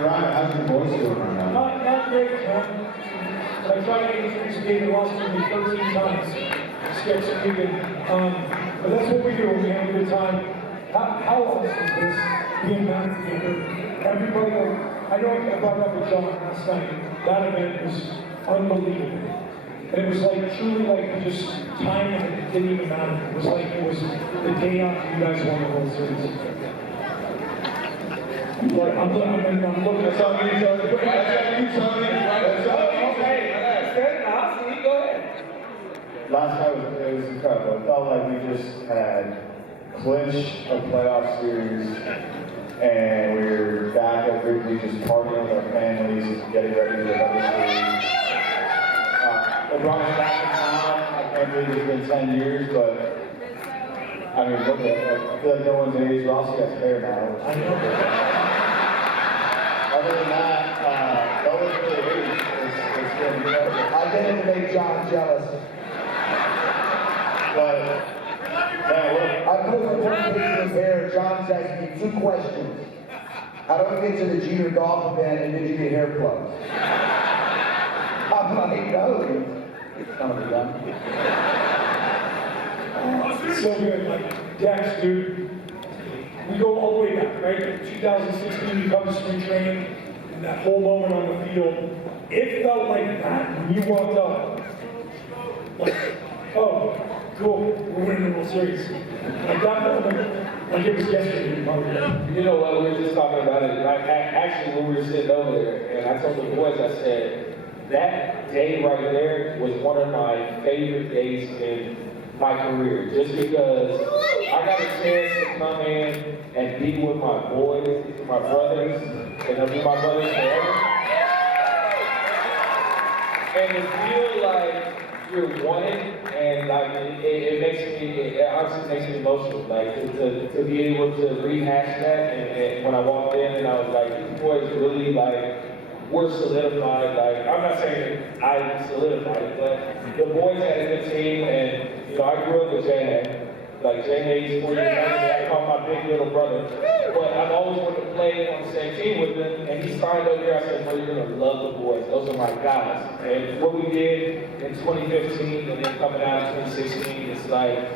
Ryan, how's your voice doing right now? Not great, man. I tried to introduce the game and lost to me 13 times. Scared some people. But that's what we do when we have a good time. How awesome is this? Being back together. Everybody, I know I brought it up with John last night. That event was unbelievable. And it was like, truly like, we just time and it didn't even matter. It was like, it was the day after you guys won the World Series. I'm looking at something. Last night it was incredible. It felt like we just had clinched a playoff series, and we were back at Wrigley just partying with our families and getting ready for another series. It brought us back in time. I can't believe it's been 10 years, but I mean, look at it. I feel like no one's aged. Rossi has hair now. I know. Other than that, no one's really aged. It's been incredible. I did it to make John jealous. But, man, I put one picture of hair. John's asking me 2 questions. How do I get to the junior golf event, and did you get hair plugs? I'm like, no. Son of a gun. So good, like Dex, dude. We go all the way back, right? 2016, you come to spring training, and that whole moment on the field, it felt like that when you walked up. Like, oh, cool, we're winning the World Series. Like that moment, like it was yesterday, probably. You know what, we were just talking about it. Like, actually, when we were sitting over there, and I told the boys, I said, that day right there was one of my favorite days in my career, just because I got a chance to come in and be with my boys, my brothers, and they'll be my brothers forever. And to feel like you're wanted, and like it makes me, it honestly makes me emotional. Like to be able to rehash that, and when I walked in and I was like, these boys really like, we're solidified. Like, I'm not saying that I solidified it, but the boys had a good team, and you know, I grew up with Jay. Like Jay Hayes, 4 years younger than me, I call my big little brother. But I've always wanted to play on the same team with him, and he signed over here. I said, bro, you're gonna love the boys. Those are my guys. And what we did in 2015 and then coming out in 2016, it's like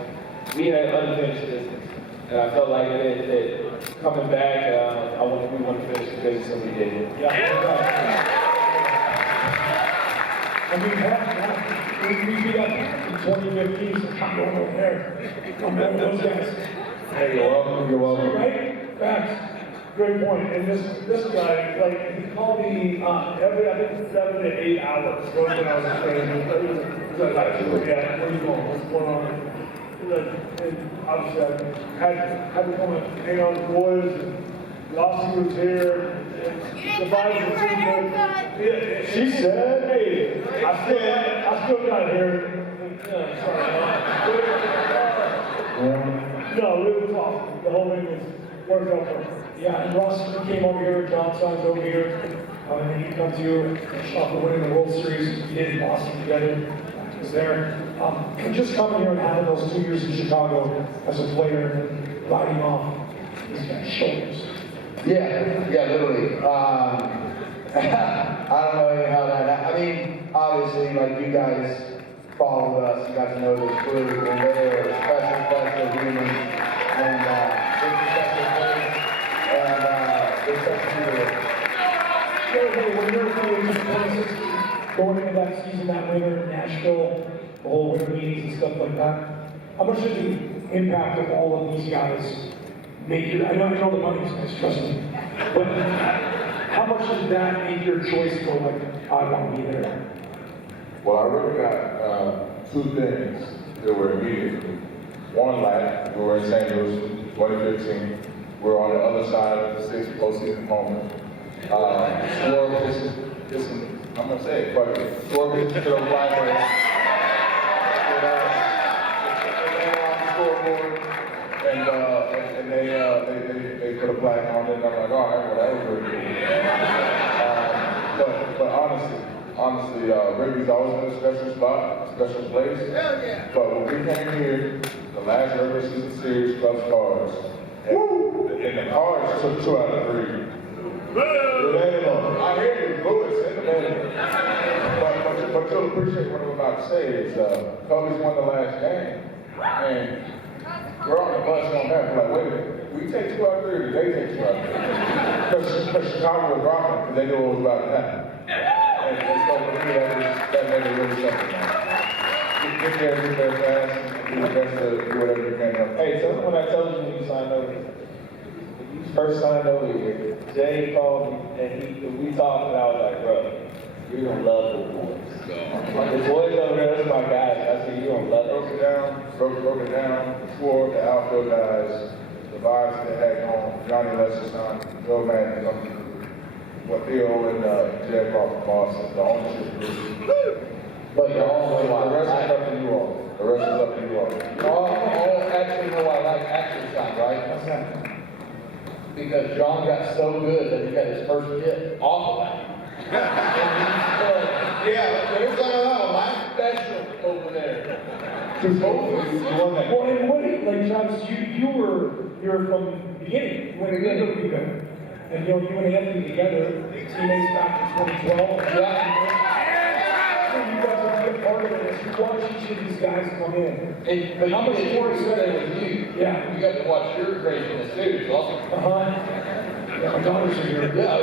we had unfinished business. And I felt like that coming back, we want to finish the business, and we did. Yeah. I mean, we beat up in 2015, so I'm going over there. I'm one of those guys. Hey, you're welcome. You're welcome. Right? Facts. Great point. And this guy, like, he called me every, I think, 7 to 8 hours when I was training. He was like, yeah, where are you going? What's going on? And obviously, I had to come and hang out with the boys, and Lacky was here, and the vibes were too good. Yeah, She said, hey, I still got here. Yeah, sorry. No, it was awesome. The whole thing was worked out perfect. Yeah, and Ross came over here, John Son's over here, and then he comes to you after winning the World Series. We did in Boston together. Was there. And just coming here and having those 2 years in Chicago as a player and riding off these guys' shoulders. Yeah, literally. I don't know how that happened. I mean, obviously, like, you guys followed us, you got to know this group, and they're special humans, and it's a special place, and it's such a hero. Hey, when you're a free agent in 2016, going into that season, that winter in Nashville, the whole winter meetings and stuff like that, how much did the impact of all of these guys make you? I know the money's nice, trust me, but how much did that make your choice go like, I want to be there? Well, I really got 2 things that were immediate. One, like, we were in St. Louis in 2015. We were on the other side of the 6th postseason moment. I'm gonna say it, but scored to the flag race. And they put a flag on it, and I'm like, all right, well, that was really cool. But honestly, Wrigley's always been a special spot, a special place. Hell yeah. But when we came here, the last regular season series, Cubs Cards, and the Cards took 2 out of 3. I'm here to Lewis in the middle. But you'll appreciate what I'm about to say is Kobe's won the last game. And we're on the bus on that. We're like, wait a minute. We take 2 out of 3 or did they take 2 out of 3? Because Chicago was rocking because they knew what was about to happen. And so for me, that made it really something. Get there fast, and do the best to do whatever you can. Hey, tell them what I told you when you signed over. When you first signed over here, Jay called me and we talked and I was like, bro, you're gonna love the boys. The boys over there, that's my guys. I said, you're gonna love it. Broke it down, the floor, the outfield guys, the vibes they had going, Johnny Lester's son, Joe Madden, what Theo and Jay brought from Boston, the ownership group. But you all know The rest why. is up to you all. The rest is up to you all. You all actually know why I like action shot, right? What's that? Because John got so good that he got his first hit off of that. Yeah, there's gonna have a life special over there. Hopefully, you won that. Well, and what, like, Travis, you were from the beginning, you went to Nunupics. And, you and Anthony together, teammates back in 2012. Yeah. You guys are a big part of it. You watch each of these guys come in. But How much more is better that? with you? Yeah. You got to watch your craziness too. It's awesome. Yeah, my daughters are here. Yeah,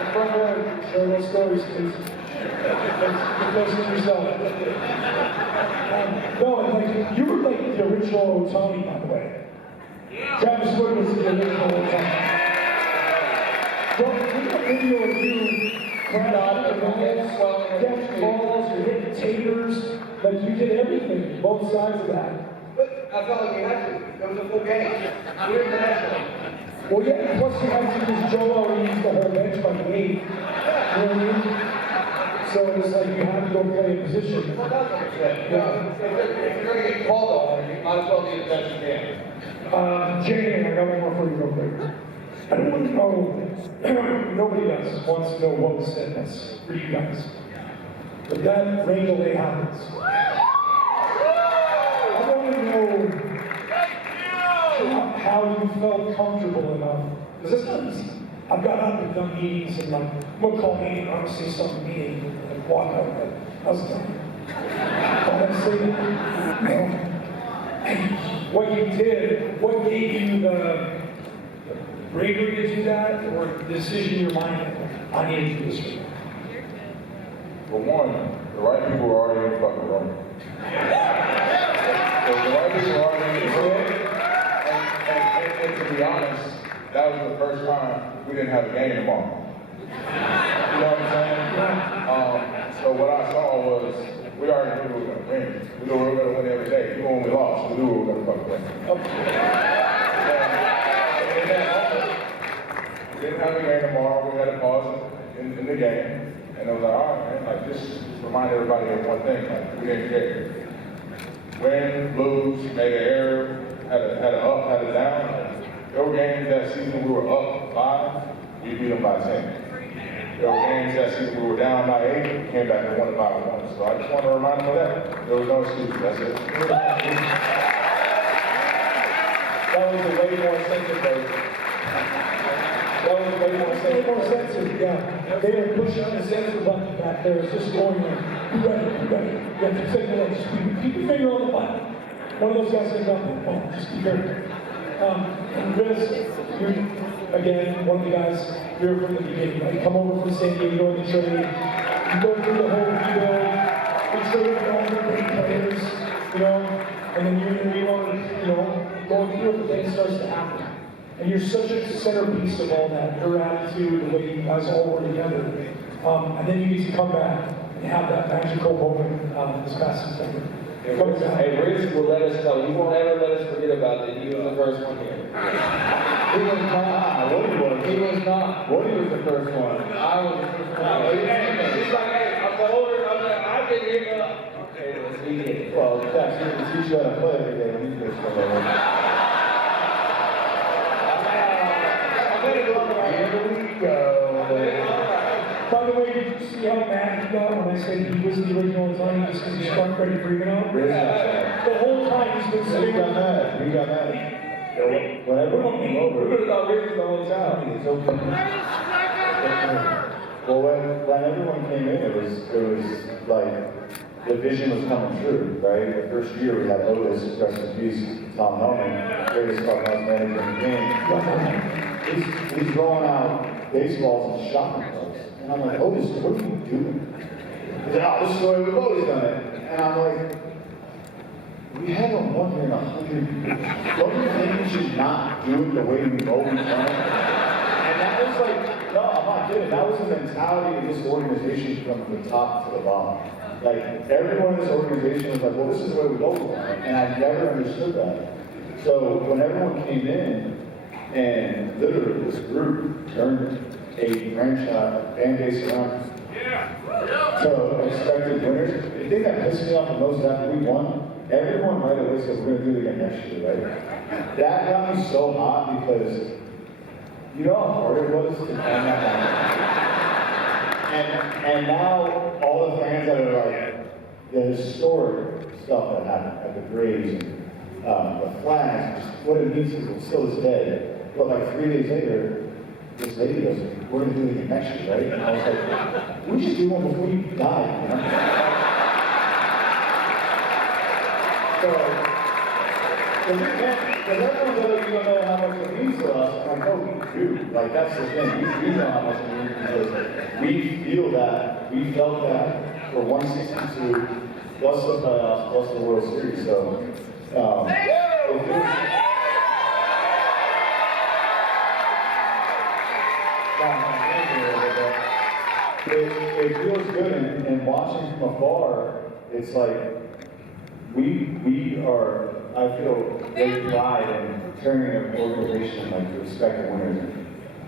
In front row, share those stories, please. Get those to yourself. No, and like, you were like the original Tony, by the way. Travis Wood was the original Tony. Well, we got video of you crashing the balls, catching balls, you're hitting taters. Like, you did everything, both sides of that. But I felt like we had to. It was a full game. We're international. Well, yeah, plus you had to, because Joe already used the whole bench by the 8th. You know what I mean? So it's like you had to go play a position. Well, that's what I'm saying. If you're going to get called on, you might as well be the best you can. Jay, I got one more for you real quick. I don't want to know, nobody does wants to know what was said that's for you guys. But that rain delay happens. I want to know how you felt comfortable enough. Because it's not easy. I've got up and done meetings and like, I'm going to call a meeting, I'm going to say something meeting and walk out, but I was done. But I say that, and what you did, what gave you the bravery to do that, or the decision in your mind, I need to do this. For one, the right people were already in the fucking room. So the right people were already in the room. And to be honest, that was the first time we didn't have a game tomorrow. You know what I'm saying? So what I saw was, we already knew we were going to win. We knew we were going to win every day. Even when we lost, we knew we were going to fucking win. In that moment, we didn't have a game tomorrow. We had a pause in the game. And it was like, all right, man, like, just remind everybody of one thing. Like, we didn't care. Win, lose, made an error, had an up, had a down. Like, there were games that season we were up 5, we beat them by 10. There were games that season we were down by 8, we came back and won it by 1. So I just want to remind them of that. There was no excuse. That's it. That was a way more sensitive version. That was way more Way sensitive. more sensitive, yeah. They were pushing the sensor button back there. It's just going like, be ready, be ready. You have to take the legs. Keep your finger on the button. One of those guys says, oh, just be careful. And Riz, you're, again, one of the guys, you're from the beginning, right? Come over from San Diego in the trade. You go through the whole rebuild. We traded all the great players, and then you're going through it, but then it starts to happen. And you're such a centerpiece of all that, your attitude, the way you guys all work together. And then you get to come back and have that magical moment this past September. Hey, Rizzo will let us know. He won't ever let us forget about it. He was the first one here. He was not. He was not. Woody was the first one. I was the first one. He's like, hey, I'm the older. I've been here. Okay, let's be it. Well, Jack, he teach you how to play every day. He's just Here we go. By the way, did you see how mad he got when I said he was the original Tony just because he struck Freddie Freeman out? Yeah. The whole time he's been He sitting got mad. He got mad. when everyone came over, We would have thought Rick was the only child. it's okay. Well, when everyone came in, it was like the vision was coming true, right? The first year we had Otis, rest in peace, Tom Hellman, greatest clubhouse manager in the game. He's throwing out baseballs and shopping carts. And I'm like, Otis, what are you doing? He's like, oh, this is the way we've always done it. And I'm like, we haven't won here in 100 years. Don't you think we should not do it the way we've always done it? And that was like, no, I'm not kidding. That was the mentality of this organization from the top to the bottom. Like, everyone in this organization was like, well, this is the way we've always done it. And I never understood that. So when everyone came in, and literally this group turned a franchise fan base around to expected winners. The thing that pissed me off the most after we won, everyone right away said we're going to do it again next year, right? That got me so hot because you know how hard it was to end that night. And now all the fans that are like the historic stuff that happened at the Braves and the flags, just what it means to still this day. But like 3 days later, this lady goes, we're going to do it again next year, right? And I was like, we just do one before you die, you know? Because everyone's like, you don't know how much it means to us. I'm like, no, we do. Like, that's the thing. We know how much it means because we feel that, we felt that for 162, plus the playoffs, plus the World Series. So, it feels good, and watching from afar, it's like we are, I feel great pride in turning an organization like to respect the winners.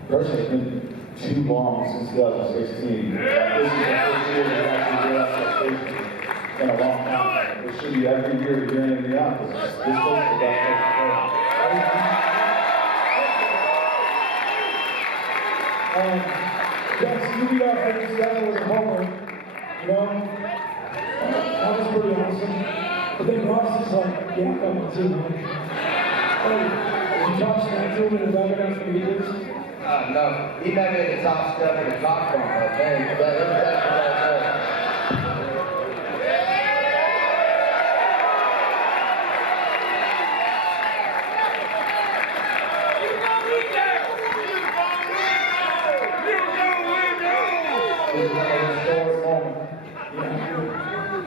Personally, it's been too long since 2016 that this is the first year that actually real expectations in a long time. It should be every year, year in and year out, because this is the best That's you got that was a homer, you know? That was pretty awesome. But then Ross is like, yeah, I'm coming too, man. Hey, did you talk smack to him in the dugout for years? No, he met me at the top step of the cock bump, okay? That's what I said.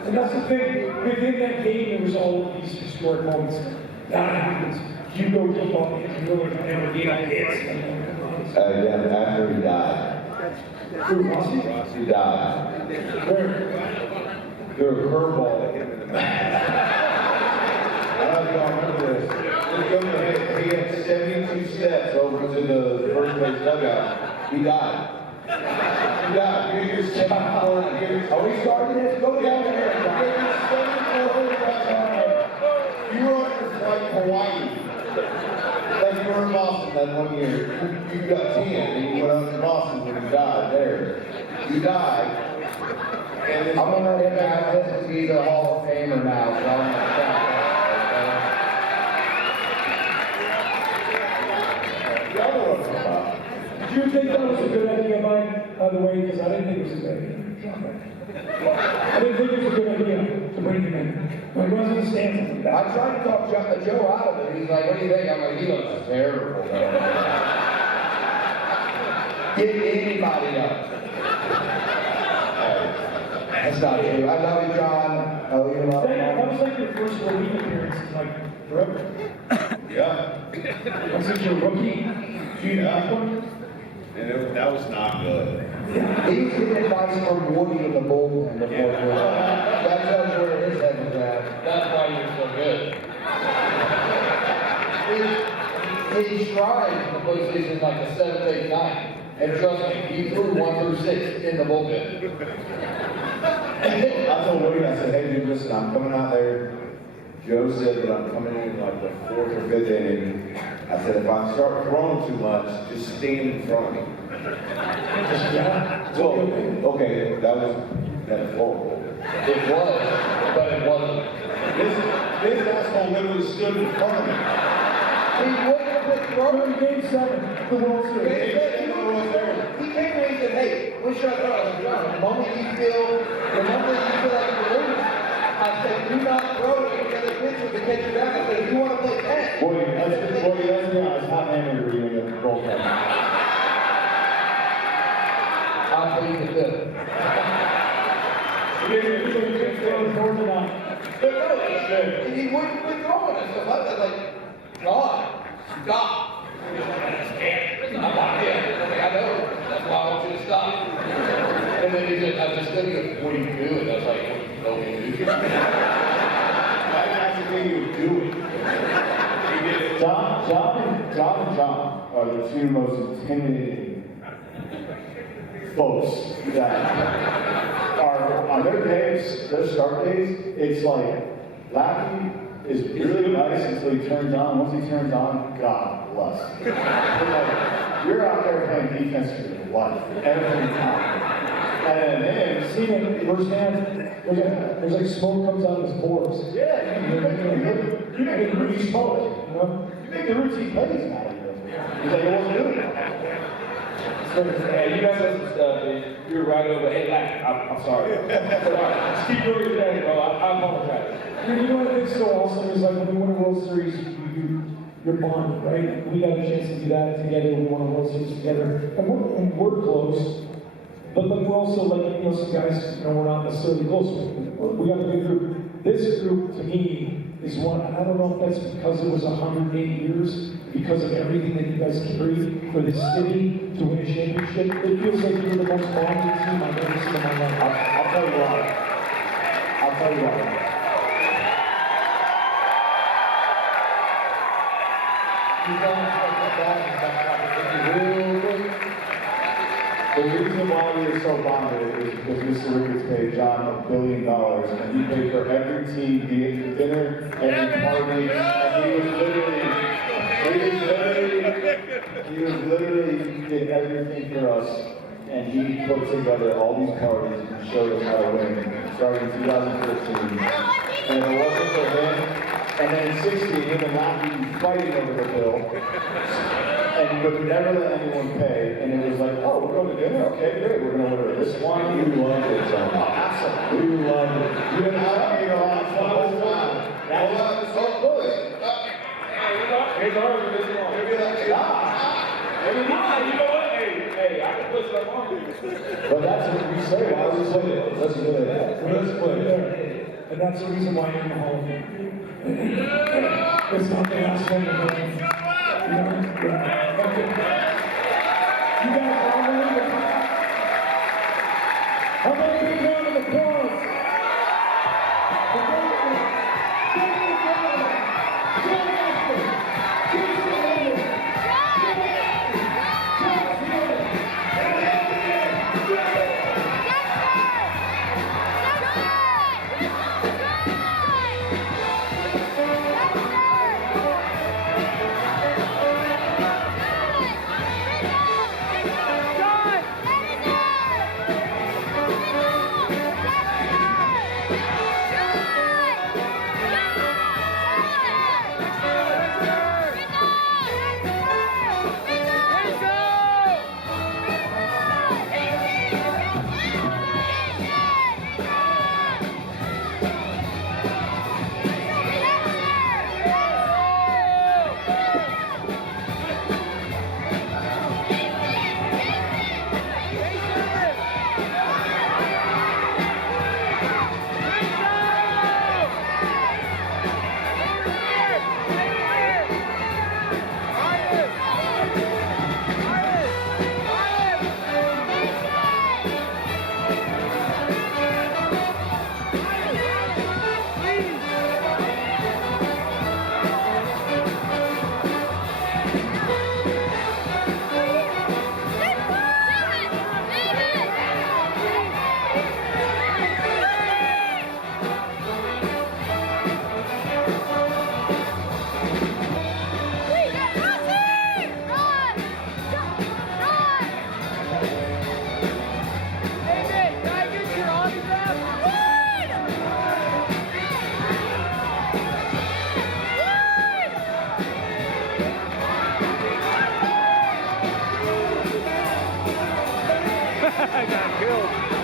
And that's the thing, within that game, there was all of these historic moments. That happens. You go deep on it, you really never get on hits. Yeah, after he died. Who, Rossi? He died. Where? Threw a curveball at him in the back. I don't know if y'all remember this. He had 72 steps over to the first base dugout. He died. He died. Here's your 74. Are we starting this? Go down there. Here's your 74. You were on your flight to Hawaii. Like you were in Boston that 1 year. You got 10 and you went out to Boston when you died there. You died. And I'm gonna let him have this because he's a Hall of Famer now, so I'm gonna count Y'all know what I'm talking about. Did you think that was a good idea, Mike? By the way, because I didn't think it was a good idea. I didn't think it was a good idea to bring him in. When he wasn't in the stands, like that. I tried to talk Joe out of it. He's like, what do you think? I'm like, he looks terrible. Get anybody up. That's not true. I love you, John. I love you a lot. That was like your first relief appearance in like forever. Yeah. Since you're a rookie, Yeah. And that was not good. He was getting advice from Woody in the bullpen before that tells you where his head was at. That's why you're so good. He tried in the PlayStation like a 7, 8, 9. And trust me, he threw 1 through 6 in the bullpen. I told Woody, I said, hey dude, listen, I'm coming out there. Joe said that I'm coming in like the 4th or 5th inning. I said, if I start throwing too much, just stand in front of me. Well, okay, that was horrible. It was, but it wasn't. This asshole literally stood in front of me. wouldn't have been throwing. Game 7, the World Series. He came to me and said, hey, what should I throw? I said, John, the moment you feel like you lose, I said, do not throw it to the other pitcher to catch you down. I said, if you want to play 10. Boy, let's be honest, how angry were you when you rolled that? I'll plead the fifth. You couldn't throw the board tonight. But no, and he wouldn't quit throwing and stuff. I was like, John, stop. I'm like, yeah, I know. That's why I want you to stop. And then he said, I was just thinking, what do you do? And I was like, what do you do? That's the thing you were doing. John and John are the two most intimidating folks that are on their days, their start days. It's like Lacky is really nice until he turns on. Once he turns on, God bless. Like, you're out there playing defense for your life every time. And then Seen it firsthand. There's like smoke comes out of his pores. yeah, you make the routine smoke, you know? You make the routine plays out of it. He's like, it wasn't doing it. Hey, you guys have some stuff, man. You're right over. Hey, Lacky, I'm sorry. Just keep doing your thing, bro. I apologize. You know what I think so awesome is like when we win a World Series, you're bonded, right? We got a chance to do that together. We won a World Series together, and we're close. But we're also like, some guys, we're not necessarily close. We got a big group. This group, to me, is one. I don't know if that's because it was 108 years, because of everything that you guys carried for this city to win a championship. It feels like you're the most bonded team I've ever seen in my life. I'll tell you why. The reason why we are so bonded is because Mr. Ricketts paid John $1 billion, and he paid for every team, be it dinner, every party, and he did everything for us, and he put together all these parties and showed us how to win, starting in 2015. And if it wasn't for him, and then in 16, him and Lacky fighting over the bill, and you would never let anyone pay, and it was like, oh, we're going to dinner? Okay, great, we're going to order this one. You loved it, John. Oh, absolutely. You loved it. You didn't have me a lot of fun. That was so good. Here's ours for this one. Maybe that's not. Maybe not. You know what? Hey, I can put stuff on you. But that's what we say. Why do we say it? Let's do it. Let's play there. And that's the reason why you're in the Hall of Fame. It's not the last one you're going. You guys are unbelievable. How about a big round of applause? field.